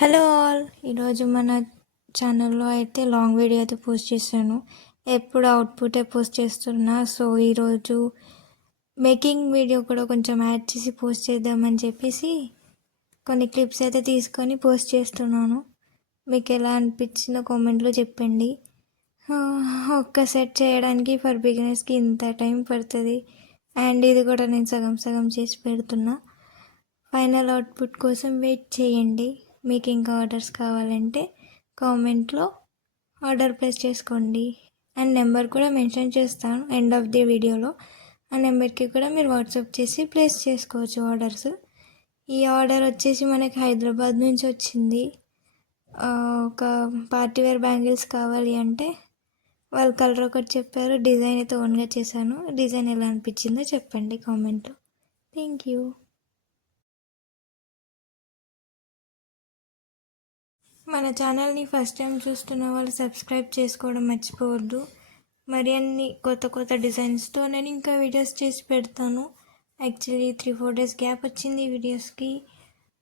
Hello all, ఈరోజు మన ఛానల్లో అయితే లాంగ్ వీడియో అయితే పోస్ట్ చేశాను. ఎప్పుడు అవుట్పుటే పోస్ట్ చేస్తున్నా. సో ఈరోజు మేకింగ్ వీడియో కూడా కొంచెం యాడ్ చేసి పోస్ట్ చేద్దామని చెప్పేసి కొన్ని క్లిప్స్ అయితే తీసుకొని పోస్ట్ చేస్తున్నాను. మీకు ఎలా అనిపించిందో కామెంట్లో చెప్పండి. ఒక్క సెట్ చేయడానికి ఫర్ బిగినర్స్కి ఇంత టైం పడుతుంది. అండ్ ఇది కూడా నేను సగం సగం చేసి పెడుతున్నా. ఫైనల్ అవుట్పుట్ కోసం వెయిట్ చేయండి. మీకు ఇంకా ఆర్డర్స్ కావాలంటే కామెంట్లో ఆర్డర్ ప్లేస్ చేసుకోండి. అండ్ నెంబర్ కూడా మెన్షన్ చేస్తాను ఎండ్ ఆఫ్ ది వీడియోలో. ఆ నెంబర్కి కూడా మీరు వాట్సాప్ చేసి ప్లేస్ చేసుకోవచ్చు ఆర్డర్స్. ఈ ఆర్డర్ వచ్చేసి మనకి హైదరాబాద్ నుంచి వచ్చింది. ఒక పార్టీ వేర్ బ్యాంగిల్స్ కావాలి అంటే వాళ్ళు కలర్ ఒకటి చెప్పారు, డిజైన్ అయితే ఓన్గా చేశాను. డిజైన్ ఎలా అనిపించిందో చెప్పండి కామెంట్లో. Thank you. మన ఛానల్ని ఫస్ట్ టైం చూస్తున్న వాళ్ళు సబ్స్క్రైబ్ చేసుకోవడం మర్చిపోవద్దు. మరి అన్ని కొత్త కొత్త డిజైన్స్తో నేను ఇంకా వీడియోస్ చేసి పెడతాను. యాక్చువల్లీ 3-4 డేస్ గ్యాప్ వచ్చింది వీడియోస్కి.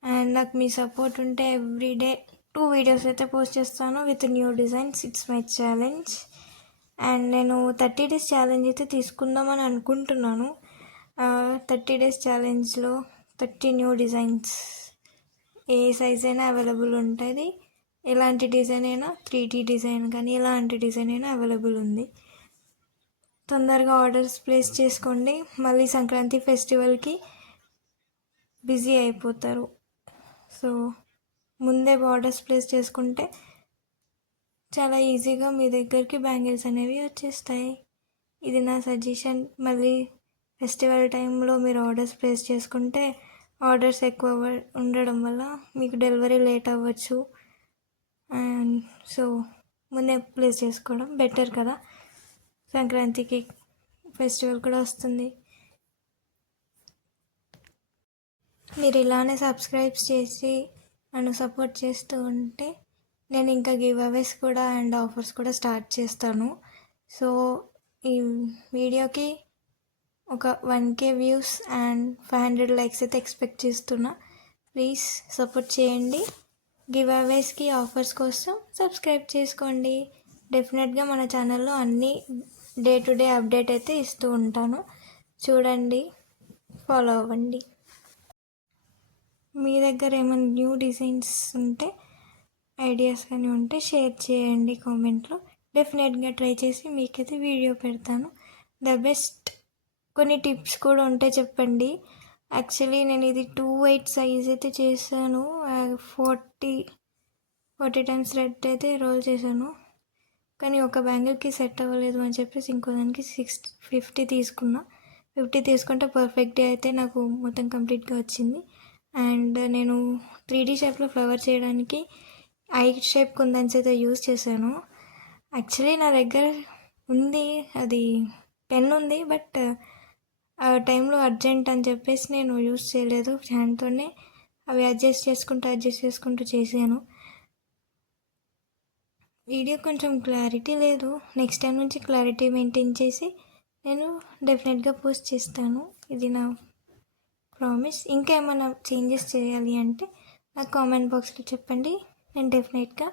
అండ్ నాకు మీ సపోర్ట్ ఉంటే ఎవ్రీడే 2 వీడియోస్ అయితే పోస్ట్ చేస్తాను with new designs. It's my challenge. And నేను 30 డేస్ ఛాలెంజ్ అయితే తీసుకుందామని అనుకుంటున్నాను. 30 డేస్ ఛాలెంజ్లో 30 న్యూ డిజైన్స్, ఏ సైజ్ అయినా అవైలబుల్ ఉంటుంది. ఎలాంటి డిజైన్ అయినా, 3D డిజైన్ కానీ ఎలాంటి డిజైన్ అయినా అవైలబుల్ ఉంది. తొందరగా ఆర్డర్స్ ప్లేస్ చేసుకోండి. మళ్ళీ సంక్రాంతి ఫెస్టివల్కి బిజీ అయిపోతారు. సో ముందే ఆర్డర్స్ ప్లేస్ చేసుకుంటే చాలా ఈజీగా మీ దగ్గరికి బ్యాంగిల్స్ అనేవి వచ్చేస్తాయి. ఇది నా సజెషన్. మళ్ళీ ఫెస్టివల్ టైంలో మీరు ఆర్డర్స్ ప్లేస్ చేసుకుంటే ఆర్డర్స్ ఎక్కువ ఉండడం వల్ల మీకు డెలివరీ లేట్ అవ్వచ్చు. అండ్ సో ముందే ప్లేస్ చేసుకోవడం బెటర్ కదా. సంక్రాంతికి ఫెస్టివల్ కూడా వస్తుంది. మీరు ఇలానే సబ్స్క్రైబ్ చేసి నన్ను సపోర్ట్ చేస్తూ ఉంటే నేను ఇంకా గివ్ అవేస్ కూడా అండ్ ఆఫర్స్ కూడా స్టార్ట్ చేస్తాను. సో ఈ వీడియోకి ఒక 1K వ్యూస్ అండ్ 500 లైక్స్ అయితే ఎక్స్పెక్ట్ చేస్తున్నా. ప్లీజ్ సపోర్ట్ చేయండి. గివ్ అవేస్కి ఆఫర్స్ కోసం సబ్స్క్రైబ్ చేసుకోండి. డెఫినెట్గా మన ఛానల్లో అన్నీ డే టు డే అప్డేట్ అయితే ఇస్తూ ఉంటాను. చూడండి, ఫాలో అవ్వండి. మీ దగ్గర ఏమైనా న్యూ డిజైన్స్ ఉంటే, ఐడియాస్ కానీ ఉంటే షేర్ చేయండి కామెంట్లో. డెఫినెట్గా ట్రై చేసి మీకైతే వీడియో పెడతాను. ద బెస్ట్ కొన్ని టిప్స్ కూడా ఉంటే చెప్పండి. యాక్చువల్లీ నేను ఇది 2/8 సైజ్ అయితే చేశాను. 40 టైమ్స్ థ్రెడ్ అయితే రోల్ చేశాను. కానీ ఒక బ్యాంగిల్కి సెట్ అవ్వలేదు అని చెప్పేసి ఇంకో దానికి 50 తీసుకున్నా. 50 తీసుకుంటే పర్ఫెక్ట్ అయితే నాకు మొత్తం కంప్లీట్గా వచ్చింది. అండ్ నేను 3D షేప్లో ఫ్లవర్ చేయడానికి ఐ షేప్ కుందన్స్ అయితే యూజ్ చేశాను. యాక్చువల్లీ నా దగ్గర ఉంది, అది పెన్ ఉంది, బట్ ఆ టైంలో అర్జెంట్ అని చెప్పేసి నేను యూజ్ చేయలేదు. హ్యాండ్తోనే అవి అడ్జస్ట్ చేసుకుంటూ చేశాను. వీడియో కొంచెం క్లారిటీ లేదు. నెక్స్ట్ టైం నుంచి క్లారిటీ మెయింటైన్ చేసి నేను డెఫినెట్గా పోస్ట్ చేస్తాను. ఇది నా ప్రామిస్. ఇంకా ఏమైనా చేంజెస్ చేయాలి అంటే నాకు కామెంట్ బాక్స్లో చెప్పండి. నేను డెఫినెట్గా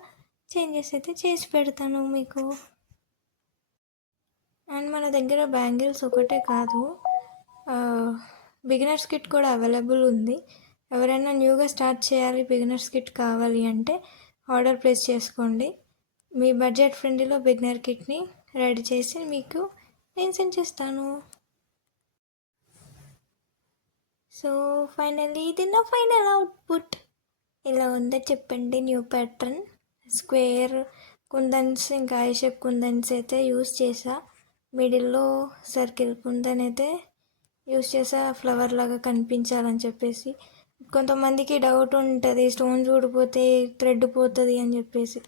చేంజెస్ అయితే చేసి పెడతాను మీకు. అండ్ మన దగ్గర బ్యాంగిల్స్ ఒకటే కాదు, బిగినర్స్ కిట్ కూడా అవైలబుల్ ఉంది. ఎవరైనా న్యూగా స్టార్ట్ చేయాలి, బిగినర్స్ కిట్ కావాలి అంటే ఆర్డర్ ప్లేస్ చేసుకోండి. మీ బడ్జెట్ ఫ్రెండ్లీలో బిగినర్ కిట్ని రెడీ చేసి మీకు నేను సెండ్ చేస్తాను. సో ఫైనల్లీ ఇది నా ఫైనల్ అవుట్పుట్. ఇలా ఉందో చెప్పండి. న్యూ ప్యాటర్న్ స్క్వేర్ కుందన్స్, ఇంకా ఐ షేప్ కుందన్స్ అయితే యూస్ చేసా. మిడిల్లో సర్కిల్ కుందన్ అయితే యూస్ చేసా, ఫ్లవర్ లాగా కనిపించాలని చెప్పేసి. కొంతమందికి డౌట్ ఉంటుంది, స్టోన్స్ ఊడిపోతే థ్రెడ్ పోతుంది అని చెప్పేసి.